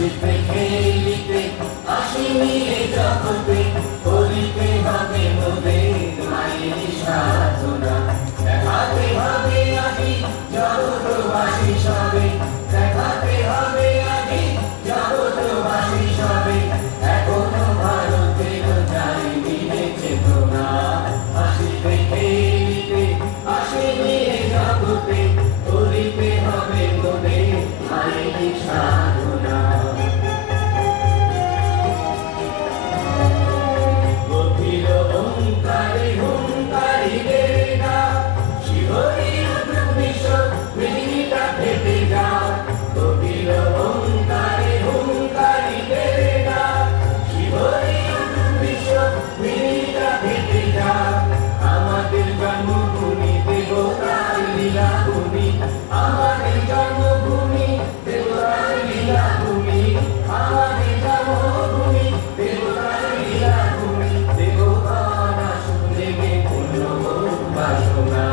হাসিতে খেলিতে হাসি নিয়ে জগতে করিতে হবে মোদের মায়ের সাধনা। দেখাতে হবে আগে জগৎবাসী সবে, দেখাতে হবে আগে জগৎবাসী সবে, এখনো ভারতের যায়নি চেতনা। হাসিতে খেলিতে হাসি নিয়ে জগতে করিতে হবে মোদের মায়ের সাধনা। গভীর ওঙ্কারে হুঙ্কারীদের ডাক, শিহরি উঠুক বিশ্ব পৃথিবীটা ফেটে যাক। গভীর ওঙ্কারে হুঙ্কারীদের ডাক, শিহরি উঠুক বিশ্ব পৃথিবীটা ফেটে যাক। আমাদের জন্মভূমি দেবতার লীলাভূমি, আমাদের জন্মভূমি দেবতার লীলাভূমি, আমাদের জন্মভূমি দেবতার লীলাভূমি। দেবতারা শুনলে গে পূর্ণ বাসনা।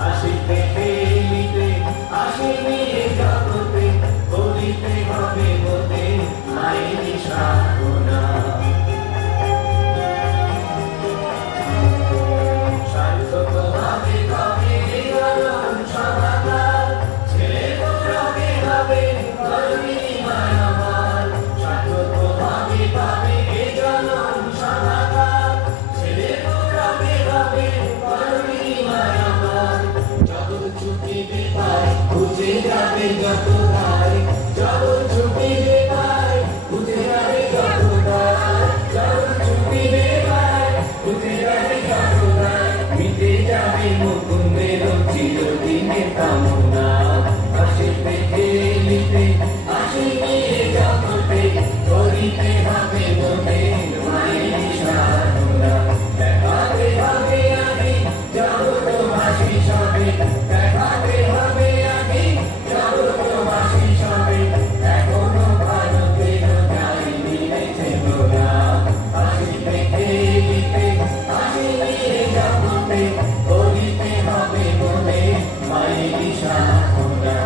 হাসিতে খেলিতে হাসি নিয়ে জগতে করিতে হবে মোদের মায়ের সাধনা। সার্থক হবে কবে গরম সমাধান, ছেলে পুত্রকে হবে গর্বিণী মায়ামার। সার্থক হবে কবে জনম সমাধান, ছেলে পুত্রকে হবে গর্বিণী মায়ামার। জগৎ ছুটিবে পায় বুঝে যাবে যত দায়, জগৎ ছুটিবে পায় বুঝে যাবে যত দায়, জগৎ ছুটিবে পায় বুঝে যাবে যত দায়। মিটে যাবে মুকুন্দের চিরদিনের কামনা। হাসিতে খেলিতে হাসি নিয়ে জগতে করিতে হবে মোদের মায়ের সাধনা। দেখাতে হবে আগে জগৎবাসী সবে, দেখাতে হবে আগে জগৎবাসী সবে, এখনো ভারতের যায়নি চেতনা। হাসিতে খেলিতে হাসি নিয়ে জগতে করিতে হবে মোদের মায়ের সাধনা।